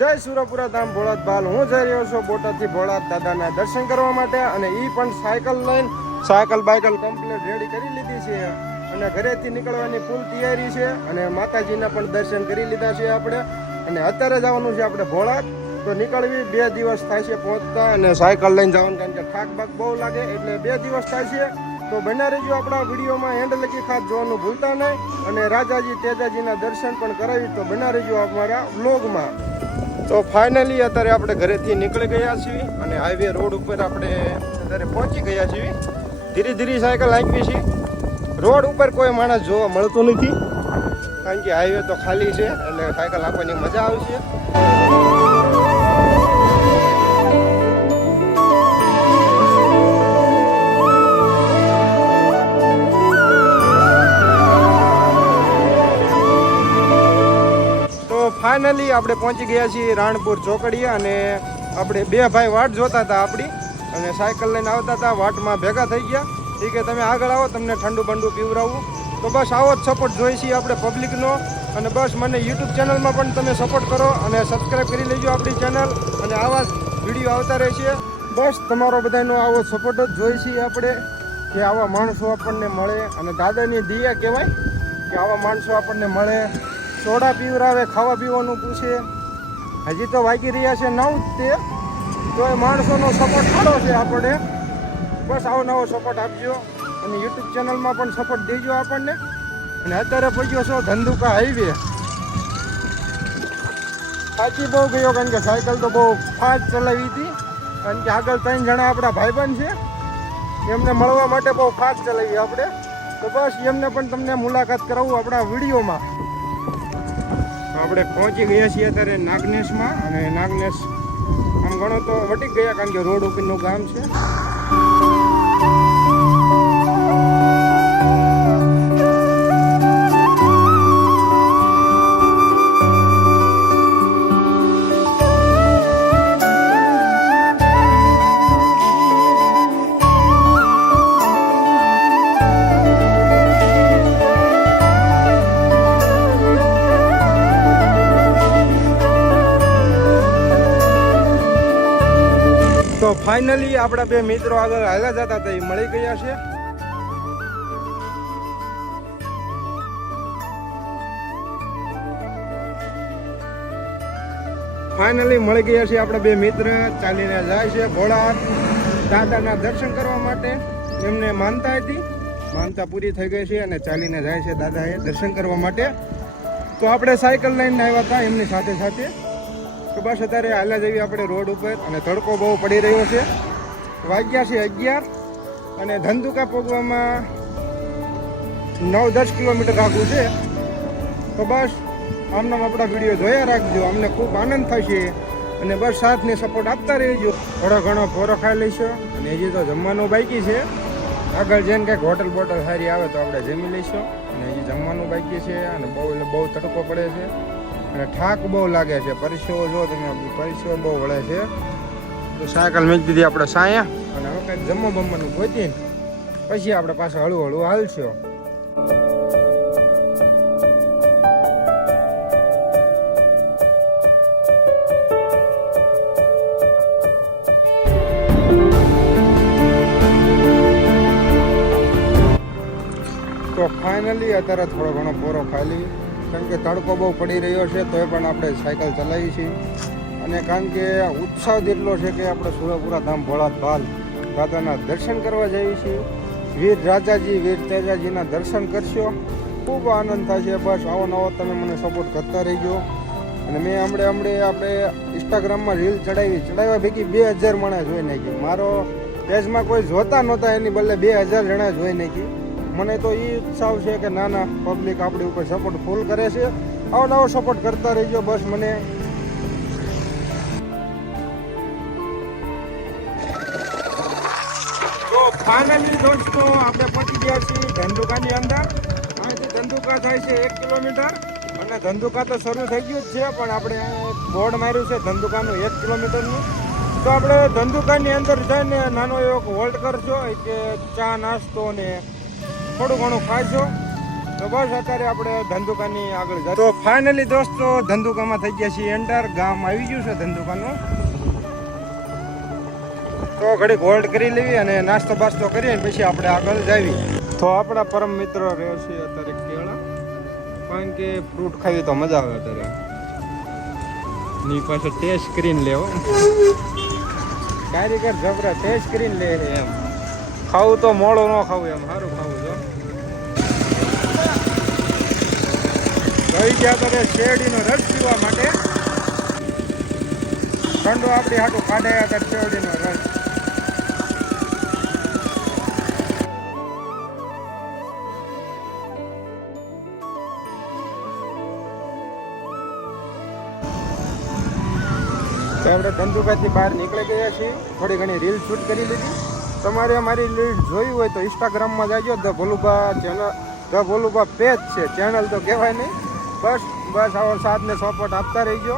જય સુરપુરા ધામ ભોળાત બાલ હું જઈ રહ્યો છું બોટાદથી ભોળાત દાદાના દર્શન કરવા માટે અને એ પણ સાયકલ લઈને સાયકલ બાયકલ કમ્પ્લીટ રેડી કરી લીધી છે. અને ઘરેથી નીકળવાની ફૂલ તૈયારી છે અને માતાજીના પણ દર્શન કરી લીધા છે આપણે. અને અત્યારે જવાનું છે આપણે ભોળાત. તો નીકળવી બે દિવસ થાય છે પહોંચતા અને સાયકલ લઈને જવાનું કારણ કે થાક બાક બહુ લાગે એટલે બે દિવસ થાય છે. તો બના રહેજો આપણા વિડીયોમાં એન્ડ લગી ખાસ જોવાનું ભૂલતા નહીં. અને રાજાજી તેજાજીના દર્શન પણ કરાવી તો બના રહેજો અમારા વ્લોગમાં તો ફાઇનલી અત્યારે આપણે ઘરેથી નીકળી ગયા છીએ અને હાઈવે રોડ ઉપર આપણે અત્યારે પહોંચી ગયા છીએ. ધીરે ધીરે સાયકલ હાંકવી છે. રોડ ઉપર કોઈ માણસ જોવા મળતો નથી. કારણ કે હાઈવે તો ખાલી છે એટલે સાયકલ હાંકવાની મજા આવશે ફાઇનલી આપણે પહોંચી ગયા છીએ રાણપુર ચોકડીએ અને આપણે બે ભાઈ વાટ જોતા હતા આપણી. અને સાયકલ લઈને આવતા હતા, વાટમાં ભેગા થઈ ગયા. છે, તમે આગળ આવો, તમને ઠંડુ બંડુ પીવરાવું તો બસ આવો જ સપોર્ટ જોઈએ છીએ આપણે પબ્લિકનો અને બસ મને યુટ્યુબ ચેનલમાં પણ તમે સપોર્ટ કરો અને સબસ્ક્રાઈબ કરી લેજો આપણી ચેનલ અને આવા વીડિયો આવતા રહેશે. બસ તમારો બધાનો આવો સપોર્ટ જ જોઈએ છીએ આપણે, કે આવા માણસો આપણને મળે. અને દાદાની દિયા કહેવાય કે આવા માણસો આપણને મળે. સોડા પીવરાવે, ખાવા પીવાનું પૂછે. હજી તો વાગી રહ્યા છે નવ તે, તો એ માણસોનો સપોર્ટ ખરો છે આપણે. બસ આવો નવો સપોર્ટ આપજો અને યુટ્યુબ ચેનલમાં પણ સપોર્ટ દેજો આપણને. અને અત્યારે પહોંચ્યો છો ધંધુકા હાઈવે થાકી બહુ ગયો, કારણ કે સાયકલ તો બહુ ફાસ્ટ ચલાવી હતી. કારણ કે આગળ ત્રણ જણા આપણા ભાઈબંધ છે. એમને મળવા માટે બહુ ફાસ્ટ ચલાવી આપણે. તો બસ એમને પણ તમને મુલાકાત કરાવું આપણા વિડીયોમાં. આપણે પહોંચી ગયા છીએ અત્યારે નાગનેશમાં અને નાગનેશ, આમ ગણો તો વટી ગયા કારણ કે રોડ ઉપરનું ગામ છે. ફાઇનલી આપણા બે મિત્રો આગળ હાલ્યા જતા હતા એ મળી ગયા છે. ફાઇનલી મળી ગયા છે આપણા બે મિત્ર. ચાલીને જાય છે ભોળા દાદાના દર્શન કરવા માટે. એમને માનતા હતી. માનતા પૂરી થઈ ગઈ છે અને ચાલીને જાય છે દાદાએ દર્શન કરવા માટે. તો આપણે સાયકલ લઈને આવ્યા હતા એમની સાથે સાથે. તો બસ અત્યારે હાલા જઈએ આપણે રોડ ઉપર અને તડકો બહુ પડી રહ્યો છે. વાગ્યા છે અગિયાર અને ધંધુકા પોગવામાં નવ દસ કિલોમીટર આખું છે. તો બસ આમનામ આપણા વીડિયો જોયા રાખજો. અમને ખૂબ આનંદ થશે અને બસ સાથને સપોર્ટ આપતા રહેજો. થોડો ઘણો ફોરો ખાઈ લઈશું અને હજી તો જમવાનું બાકી છે. આગળ જઈને કંઈક હોટલ બોટલ સારી આવે તો આપણે જમી લઈશું. અને હજી જમવાનું બાકી છે અને બહુ એટલે બહુ તડકો પડે છે. અને થાક બહુ લાગે છે. પરિસેવો જો તમે પરિસેવો બહુ વળે છે, તો સાયકલ મેં દીધી આપણે સાયા અને હવે કંઈક જમવા બમવાનું ગોતી. પછી આપણે પાછા હળવું હળવું હાલશો. તો ફાઇનલી અત્યારે થોડો ઘણો પોરો ખાલી. કારણ કે તડકો બહુ પડી રહ્યો છે, તોય પણ આપણે સાયકલ ચલાવી છીએ. અને કારણ કે ઉત્સાહ જેટલો છે કે આપણે સુરપુરા ધામ ભોળાત ભાલ દાદાના દર્શન કરવા જઈએ છીએ. વીર રાજાજી, વીર તેજાજીના દર્શન કરશો. ખૂબ આનંદ થશે. બસ આવો નવો તમે મને સપોર્ટ કરતા રહીજો. અને મેં હમણે હમણે આપણે ઇન્સ્ટાગ્રામમાં રીલ ચડાવી. ચડાવ્યા ભેગી બે હજાર માણસ જોઈ નાખી. મારો પેજમાં કોઈ જોતા નહોતા, એની બદલે બે હજાર જણા જોઈ નાખી. મને તો એ ઉત્સાહ છે કે ના ના પબ્લિક આપણી ઉપર સપોર્ટ ફૂલ કરે છે. આવો નવો સપોર્ટ કરતા રહેજો, બસ મને. ફાઇનલી દોસ્તો આપણે પહોંચી ગયા છીએ ધંધુકાની અંદર. અહીંથી ધંધુકા થાય છે એક કિલોમીટર. અને ધંધુકા તો શરૂ થઈ ગયું જ છે, પણ આપણે બોર્ડ માર્યું છે ધંધુકાનું એક કિલોમીટરનું. તો આપણે ધંધુકાની અંદર જઈને નાનો એવો હોલ્ડ કરજો કે ચા, નાસ્તો ને થોડું ઘણું ખાશો તો બસ અત્યારે આપણે ધંધુકાની આગળ જાય તો ફાઇનલી દોસ્તો ધંધુકામાં થઈ ગયા છીએ એન્ટર ગામ આવી ગયું છે ધંધુકાનું. તો ઘડીક હોલ્ડ કરી લેવી અને નાસ્તો બાસ્તો કરીએ પછી આપણે આગળ જાવી. તો આપણા પરમ મિત્રો રહ્યો છે અત્યારે કેળા. કારણ કે ફ્રૂટ ખાવી તો મજા આવે અત્યારે. ની પાસે ટેસ્ટ કરીને લેવો. કારીગર જબરા ટેસ્ટ કરીને લે એમ. ખાવું તો મોડું ન ખાવું એમ, સારું ખાવું જો ગઈ ગયા તો શેરડીનો રસ પીવા માટે. ઠંડો આપણી હાટું કાઢાયા હતા શેરડીનો રસ. આપણે ધંધુકાથી બહાર નીકળી ગયા છીએ. થોડી ઘણી રીલ શૂટ કરી લીધી. તમારે અમારી લીડ જોઈ હોય તો ઇન્સ્ટાગ્રામમાં જાજો. The Bholubha channel the Bholuba page છે. ચેનલ તો કહેવાય નહીં. બસ બસ આવો સાથને સપોર્ટ આપતા રહીજો.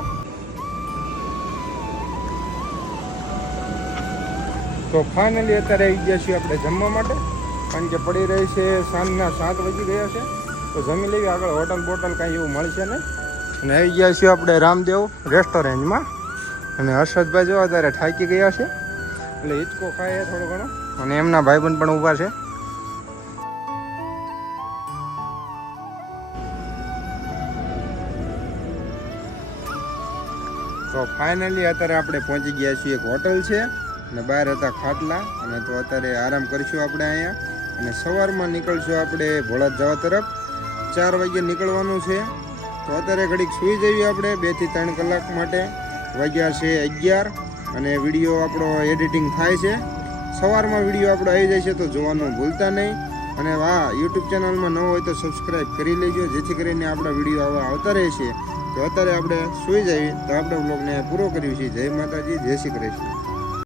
તો ફાઇનલી અત્યારે આવી ગયા છીએ આપણે જમવા માટે. કારણ કે પડી રહી છે સાંજના સાત વાગી ગયા છે. તો જમી લેવી આગળ હોટલ બોટલ કાંઈ એવું મળશે નહીં. અને આવી ગયા છીએ આપણે રામદેવ રેસ્ટોરન્ટમાં અને હર્ષદભાઈ જો અત્યારે થાકી ગયા છે. એટલે હિચકો ખાય થોડો ઘણો. અને એમના ભાઈબંધ પણ ઊભા છે. તો ફાઇનલી અત્યારે આપણે પહોંચી ગયા છીએ એક હોટલ છે અને બહાર હતા ખાટલા. અને તો અત્યારે આરામ કરીશું આપણે અહીંયા. અને સવારમાં નીકળશું આપણે ભોળાદ જવા તરફ. ચાર વાગે નીકળવાનું છે. તો અત્યારે ઘડીક સૂઈ જઈએ આપણે બેથી ત્રણ કલાક માટે. વાગ્યા છે અગિયાર. અને વીડિયો આપણો એડિટિંગ થાય છે. સવારમાં વીડિયો આપણો આવી જાય છે તો જોવાનું ભૂલતા નહીં. અને વાહ યુટ્યુબ ચેનલમાં ન હોય તો સબસ્ક્રાઈબ કરી લેજો, જેથી કરીને આપણા વીડિયો આવા આવતા રહેશે તો અત્યારે આપણે સૂઈ જઈએ, તો આપણે બ્લોગને પૂરો કર્યું છે જય માતાજી, જય શ્રી કૃષ્ણ.